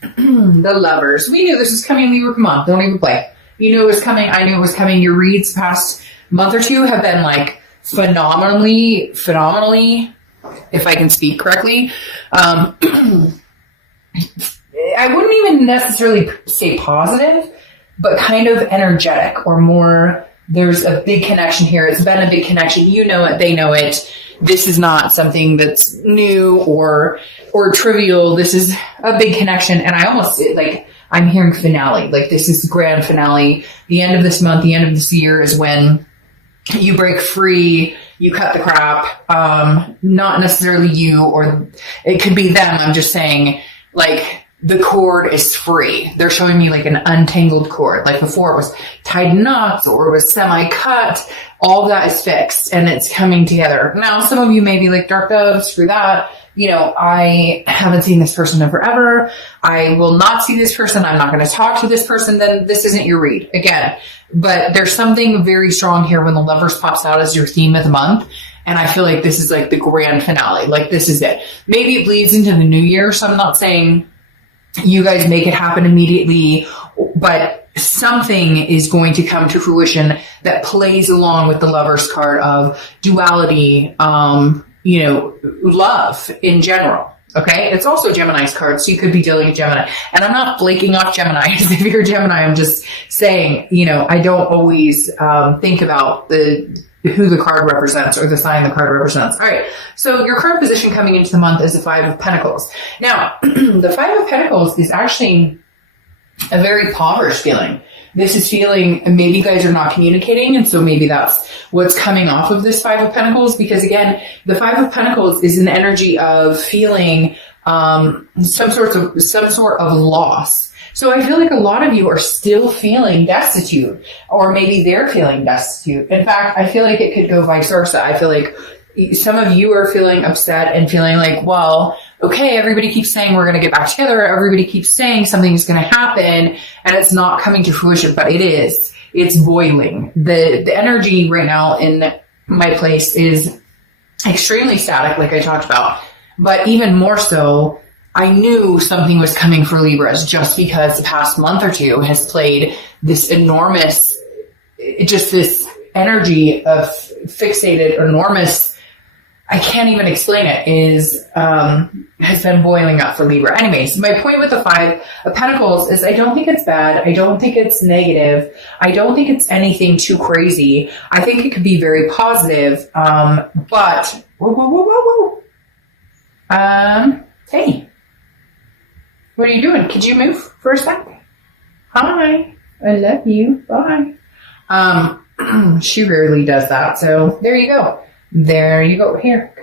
The Lovers. We knew this was coming, Libra. Come on, don't even play. You knew it was coming. I knew it was coming. Your reads past month or two have been like phenomenally, if I can speak correctly. I wouldn't even necessarily say positive, but kind of energetic or more. There's a big connection here. It's been a big connection. You know it. They know it. This is not something that's new or trivial. This is a big connection. And I almost like, I'm hearing finale. Like this is grand finale. The end of this month, the end of this year is when you break free, you cut the crap. Not necessarily you, or it could be them. I'm just saying like, the cord is free. They're showing me like an untangled cord. Like before it was tied knots or it was semi-cut. All that is fixed and it's coming together. Now, some of you may be like, Dark Dove, screw that. You know, I haven't seen this person in forever. I will not see this person. I'm not going to talk to this person. Then this isn't your read again. But there's something very strong here when the Lovers pops out as your theme of the month. And I feel like this is like the grand finale. Like this is it. Maybe it bleeds into the new year. So I'm not saying you guys make it happen immediately, but something is going to come to fruition that plays along with the Lovers card of duality, you know, love in general. Okay. It's also Gemini's card. So you could be dealing with Gemini, and I'm not flaking off Gemini. If you're Gemini, I'm just saying, you know, I don't always, think about who the card represents or the sign the card represents. All right. So your current position coming into the month is the Five of Pentacles. Now, the Five of Pentacles is actually a very impoverished feeling. This is feeling maybe you guys are not communicating. And so maybe that's what's coming off of this Five of Pentacles, because again, the Five of Pentacles is an energy of feeling, some sort of loss. So I feel like a lot of you are still feeling destitute, or maybe they're feeling destitute. In fact, I feel like it could go vice versa. I feel like some of you are feeling upset and feeling like, well, okay, everybody keeps saying we're going to get back together. Everybody keeps saying something's going to happen and it's not coming to fruition, but it is. It's boiling. The energy right now in my place is extremely static, like I talked about, but even more so, I knew something was coming for Libras just because the past month or two has played this enormous, just this energy of fixated, enormous, I can't even explain it, has been boiling up for Libra. Anyways, my point with the Five of Pentacles is I don't think it's bad. I don't think it's negative. I don't think it's anything too crazy. I think it could be very positive. But, hey. What are you doing? Could you move for a sec? Hi. I love you. Bye. She rarely does that. So there you go. There you go. Here.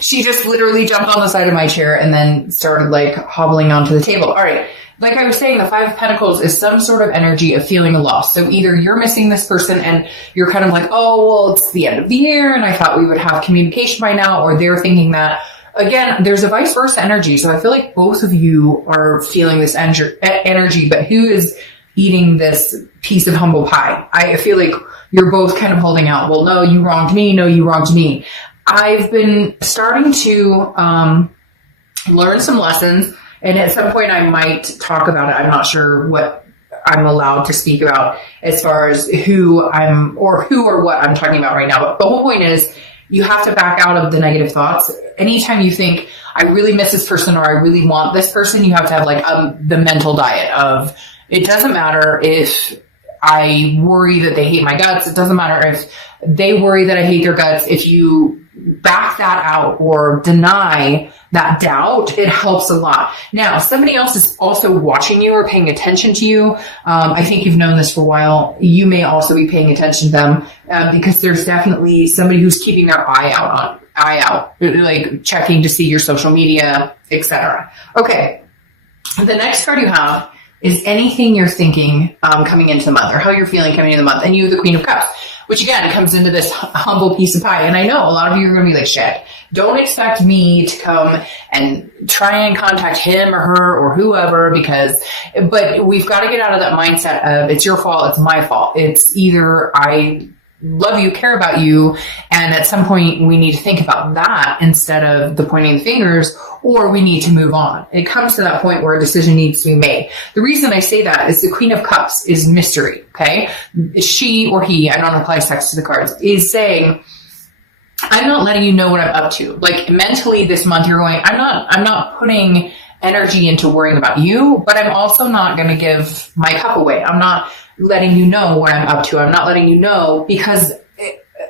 She just literally jumped on the side of my chair and then started like hobbling onto the table. All right. Like I was saying, the Five of Pentacles is some sort of energy of feeling a loss. So either you're missing this person and you're kind of like, oh, well, it's the end of the year and I thought we would have communication by now, or they're thinking that. Again, there's a vice versa energy. So I feel like both of you are feeling this energy, but who is eating this piece of humble pie? I feel like you're both kind of holding out. Well, no, you wronged me. No, you wronged me. I've been starting to learn some lessons. And at some point I might talk about it. I'm not sure what I'm allowed to speak about as far as who or what I'm talking about right now. But the whole point is you have to back out of the negative thoughts. Anytime you think, I really miss this person or I really want this person, you have to have like the mental diet of, it doesn't matter if I worry that they hate my guts. It doesn't matter if they worry that I hate their guts. If you back that out or deny that doubt, it helps a lot. Now, somebody else is also watching you or paying attention to you. I think you've known this for a while. You may also be paying attention to them because there's definitely somebody who's keeping their eye out, like checking to see your social media, etc. Okay. The next card you have is anything you're thinking coming into the month, or how you're feeling coming into the month. And you have the Queen of Cups, which again comes into this humble piece of pie. And I know a lot of you are going to be like, shit, don't expect me to come and try and contact him or her or whoever, but we've got to get out of that mindset of it's your fault, it's my fault. It's either I love you, care about you. And at some point we need to think about that instead of the pointing the fingers, or we need to move on. It comes to that point where a decision needs to be made. The reason I say that is the Queen of Cups is mystery. Okay. She or he, I don't apply sex to the cards, is saying, I'm not letting you know what I'm up to. Like mentally this month you're going, I'm not putting energy into worrying about you, but I'm also not going to give my cup away. I'm not letting you know what I'm up to. I'm not letting you know because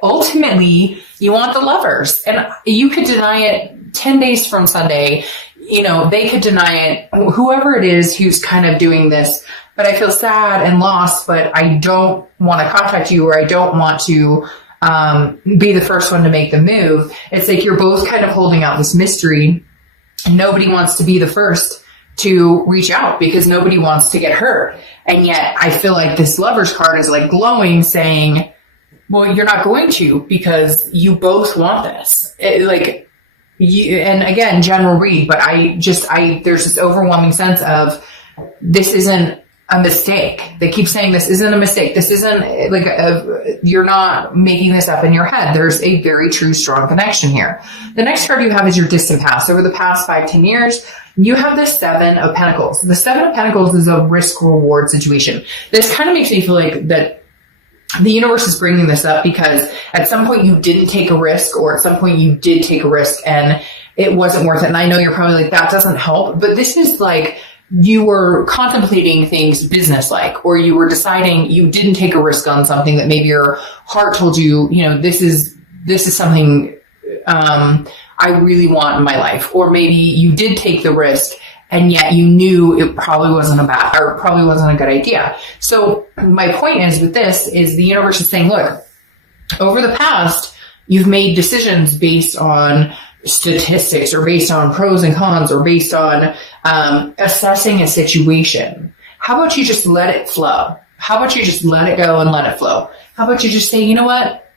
ultimately you want the lovers, and you could deny it 10 days from Sunday. You know, they could deny it, whoever it is who's kind of doing this, but I feel sad and lost, but I don't want to contact you, or I don't want to be the first one to make the move. It's like you're both kind of holding out this mystery. Nobody wants to be the first to reach out because nobody wants to get hurt. And yet I feel like this Lover's card is like glowing, saying, well, you're not going to, because you both want this. And again, general read, but there's this overwhelming sense of this isn't a mistake. They keep saying this isn't a mistake. This isn't like you're not making this up in your head. There's a very true, strong connection here. The next card you have is your distant past. Over the past 5-10 years, you have the 7 of Pentacles. The 7 of Pentacles is a risk-reward situation. This kind of makes me feel like that the universe is bringing this up because at some point you didn't take a risk, or at some point you did take a risk and it wasn't worth it. And I know you're probably like, that doesn't help, but this is like, you were contemplating things business-like, or you were deciding you didn't take a risk on something that maybe your heart told you, you know, this is something I really want in my life. Or maybe you did take the risk and yet you knew it probably wasn't a good idea. So my point is with this is the universe is saying, look, over the past, you've made decisions based on statistics, or based on pros and cons, or based on assessing a situation. How about you just let it flow? How about you just let it go and let it flow? How about you just say, you know what?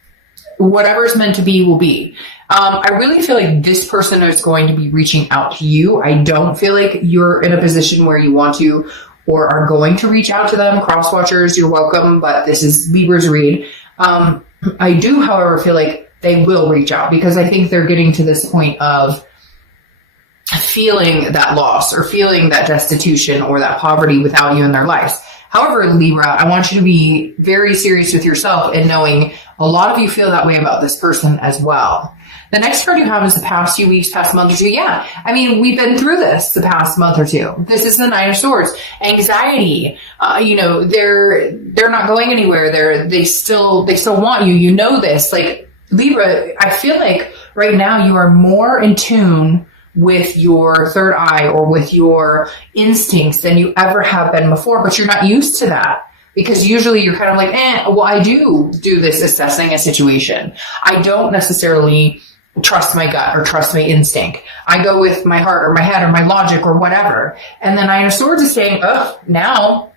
Whatever's meant to be will be. I really feel like this person is going to be reaching out to you. I don't feel like you're in a position where you want to or are going to reach out to them. Cross watchers, you're welcome, but this is Libra's read. I do, however, feel like they will reach out, because I think they're getting to this point of feeling that loss, or feeling that destitution, or that poverty without you in their lives. However, Libra, I want you to be very serious with yourself and knowing a lot of you feel that way about this person as well. The next card you have is the past few weeks, past month or two. Yeah. I mean, we've been through this the past month or two. This is the 9 of Swords. Anxiety. They're not going anywhere. They still want you. You know this. Like, Libra, I feel like right now you are more in tune with your third eye, or with your instincts, than you ever have been before, but you're not used to that. Because usually you're kind of like, well, I do this assessing a situation. I don't necessarily trust my gut or trust my instinct. I go with my heart or my head or my logic or whatever. And then 9 of Swords is saying, oh, now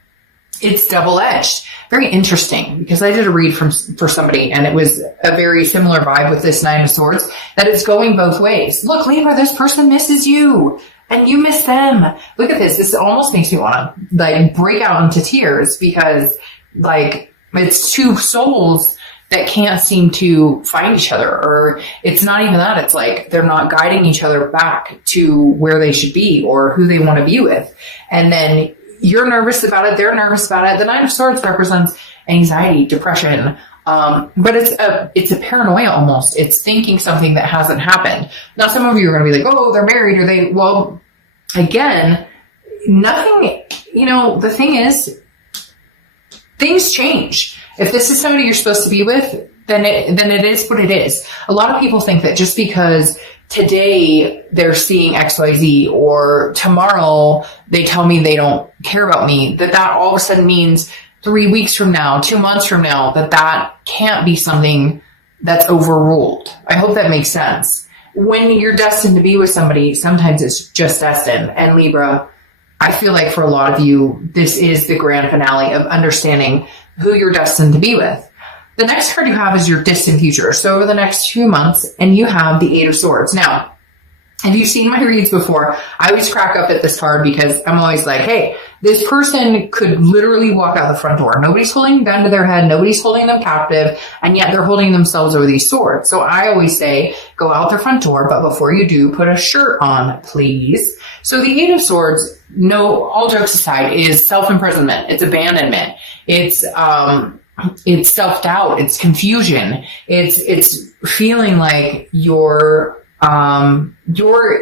it's double-edged. Very interesting, because I did a read for somebody and it was a very similar vibe with this 9 of Swords, that it's going both ways. Look, Libra, this person misses you and you miss them. Look at this. This almost makes me want to like break out into tears, because like it's two souls that can't seem to find each other. Or it's not even that. It's like they're not guiding each other back to where they should be or who they want to be with. And then you're nervous about it. They're nervous about it. The 9 of Swords represents anxiety, depression. But it's a paranoia almost. It's thinking something that hasn't happened. Now, some of you are going to be like, oh, they're married, well, again, nothing, the thing is, things change. If this is somebody you're supposed to be with, then it is what it is. A lot of people think that just because today they're seeing XYZ, or tomorrow they tell me they don't care about me, that all of a sudden means 3 weeks from now, 2 months from now, that can't be something that's overruled. I hope that makes sense. When you're destined to be with somebody, sometimes it's just destined. And Libra, I feel like for a lot of you, this is the grand finale of understanding who you're destined to be with. The next card you have is your distant future. So over the next few months, and you have the 8 of Swords. Now, if you've seen my reads before, I always crack up at this card because I'm always like, hey, This person could literally walk out the front door. Nobody's holding a gun to their head. Nobody's holding them captive. And yet they're holding themselves over these swords. So I always say, go out the front door. But before you do, put a shirt on, please. So the Eight of Swords, no, all jokes aside, is self-imprisonment. It's abandonment. It's self-doubt. It's confusion. It's feeling like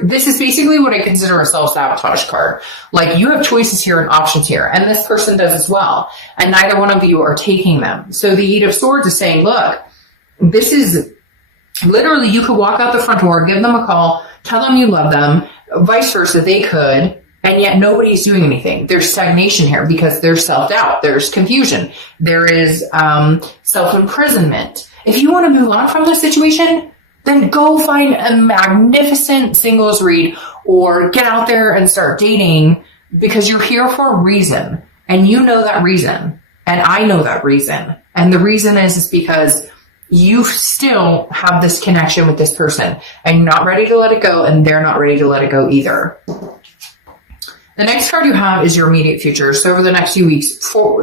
this is basically what I consider a self-sabotage card. Like, you have choices here and options here, and this person does as well. And neither one of you are taking them. So the Eight of Swords is saying, look, this is literally, you could walk out the front door, give them a call, tell them you love them, vice versa, they could, and yet nobody's doing anything. There's stagnation here because there's self-doubt, there's confusion, there is self-imprisonment. If you want to move on from this situation, then go find a magnificent singles read or get out there and start dating, because you're here for a reason, and you know that reason, and I know that reason. And the reason is because you still have this connection with this person, and you're not ready to let it go, and they're not ready to let it go either. The next card you have is your immediate future. So over the next few weeks,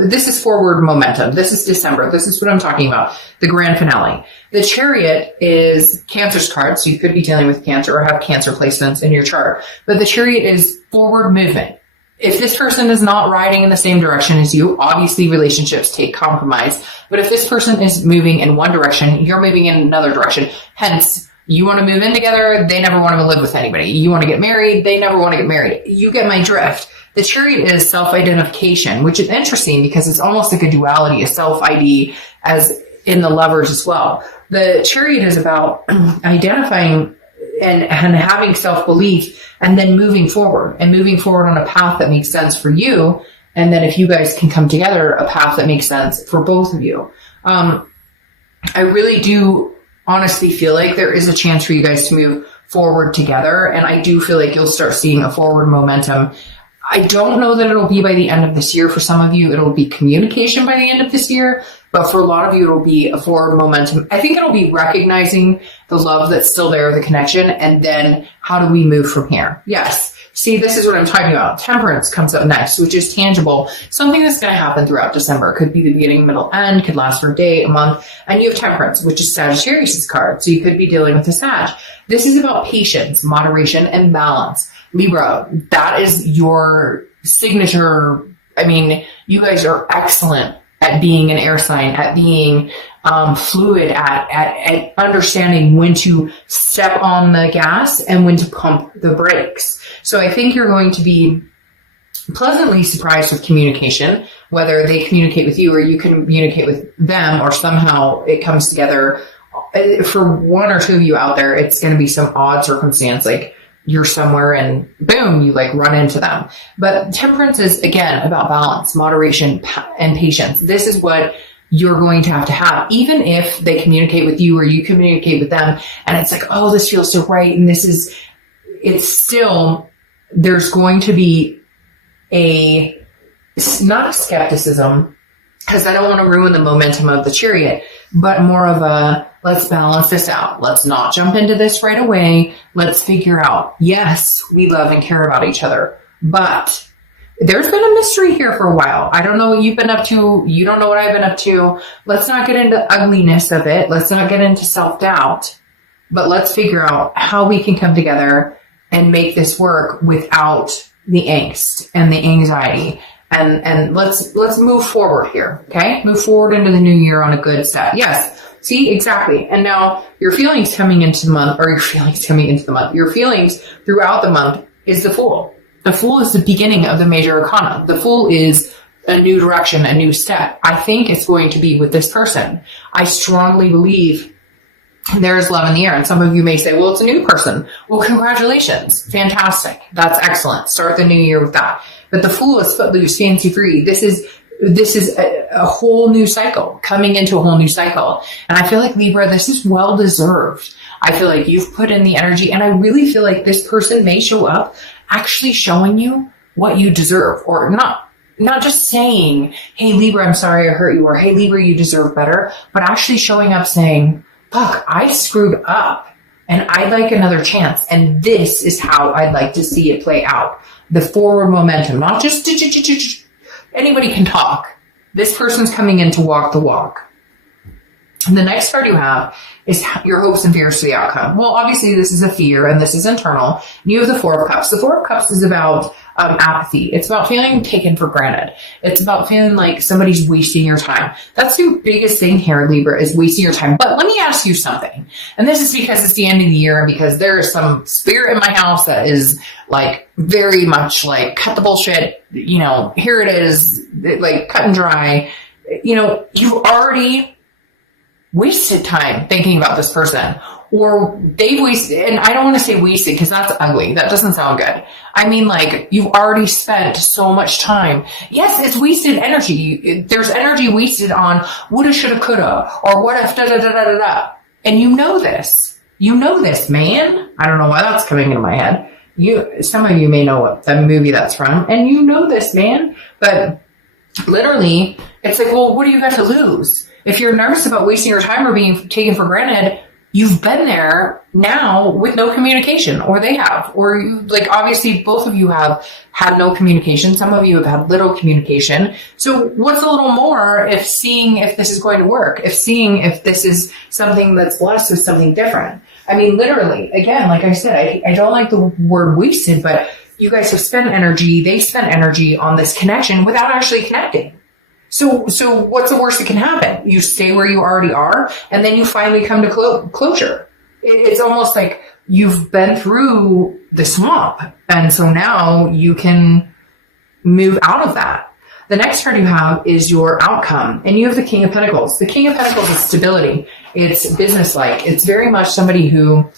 this is forward momentum. This is December. This is what I'm talking about, the grand finale. The Chariot is Cancer's card, so you could be dealing with Cancer or have Cancer placements in your chart. But the Chariot is forward movement. If this person is not riding in the same direction as you, obviously relationships take compromise. But if this person is moving in one direction, you're moving in another direction. Hence, you want to move in together, they never want to live with anybody. You want to get married, they never want to get married. You get my drift. The Chariot is self-identification, which is interesting because it's almost like a duality, a self-ID as in the Lovers as well. The Chariot is about identifying and having self-belief, and then moving forward on a path that makes sense for you. And then if you guys can come together, a path that makes sense for both of you. I really do honestly feel like there is a chance for you guys to move forward together. And I do feel like you'll start seeing a forward momentum. I don't know that it'll be by the end of this year. For some of you, it'll be communication by the end of this year. But for a lot of you, it'll be a forward momentum. I think it'll be recognizing the love that's still there, the connection, and then how do we move from here? Yes. See, this is what I'm talking about. Temperance comes up next, which is tangible. Something that's going to happen throughout December. Could be the beginning, middle, end. Could last for a day, a month. And you have Temperance, which is Sagittarius' card. So you could be dealing with a Sag. This is about patience, moderation, and balance. Libra, that is your signature. I mean, you guys are excellent at being an air sign, at being fluid, at understanding when to step on the gas and when to pump the brakes. So I think you're going to be pleasantly surprised with communication, whether they communicate with you or you communicate with them, or somehow it comes together. For one or two of you out there, it's going to be some odd circumstance, like you're somewhere and boom, you like run into them. But Temperance is, again, about balance, moderation, and patience. This is what you're going to have, even if they communicate with you or you communicate with them. And it's like, oh, this feels so right. And it's still, there's going to be not a skepticism, because I don't want to ruin the momentum of the Chariot, but more of a, let's balance this out. Let's not jump into this right away. Let's figure out, yes, we love and care about each other, but there's been a mystery here for a while. I don't know what you've been up to. You don't know what I've been up to. Let's not get into ugliness of it. Let's not get into self-doubt, but let's figure out how we can come together and make this work without the angst and the anxiety. And let's move forward here. Okay. Move forward into the new year on a good step. Yes. See, exactly. And now your feelings coming into the month, or your feelings throughout the month is the Fool. The Fool is the beginning of the major arcana. The Fool is a new direction, a new step. I think it's going to be with this person. I strongly believe there is love in the air. And some of you may say, well, it's a new person. Well, congratulations. Fantastic. That's excellent. Start the new year with that. But the Fool is footloose, fancy free. This is a whole new cycle, coming into a whole new cycle. And I feel like, Libra, this is well deserved. I feel like you've put in the energy, and I really feel like this person may show up actually showing you what you deserve, or not just saying, hey, Libra, I'm sorry I hurt you, or hey, Libra, you deserve better, but actually showing up saying, fuck, I screwed up. and I'd like another chance. And this is how I'd like to see it play out. The forward momentum, not just anybody can talk. This person's coming in to walk the walk. And the next card you have is your hopes and fears for the outcome. Well, obviously this is a fear and this is internal. You have the Four of Cups. The Four of Cups is about apathy. It's about feeling taken for granted. It's about feeling like somebody's wasting your time. That's your biggest thing here, Libra, is wasting your time. But let me ask you something. And this is because it's the end of the year and because there is some spirit in my house that is like very much like, cut the bullshit. You know, here it is, like cut and dry. You know, you've already wasted time thinking about this person, or they've wasted, and I don't want to say wasted because that's ugly. That doesn't sound good. I mean, like, you've already spent so much time. Yes, it's wasted energy. There's energy wasted on woulda, shoulda, coulda, or what if da da da da da da. And you know this. You know this, man. I don't know why that's coming into my head. Some of you may know what the movie that's from, and you know this, man. But literally, it's like, well, what do you got to lose? If you're nervous about wasting your time or being taken for granted, you've been there now with no communication, or they have, or you, like, obviously both of you have had no communication. Some of you have had little communication. So what's a little more if seeing if this is going to work, if seeing if this is something that's blessed with something different? I mean, literally, again, like I said, I don't like the word wasted, but you guys have spent energy, they spent energy on this connection without actually connecting. So what's the worst that can happen? You stay where you already are, and then you finally come to closure. It's almost like you've been through the swamp, and so now you can move out of that. The next card you have is your outcome, and you have the King of Pentacles. The King of Pentacles is stability. It's business-like. It's very much somebody who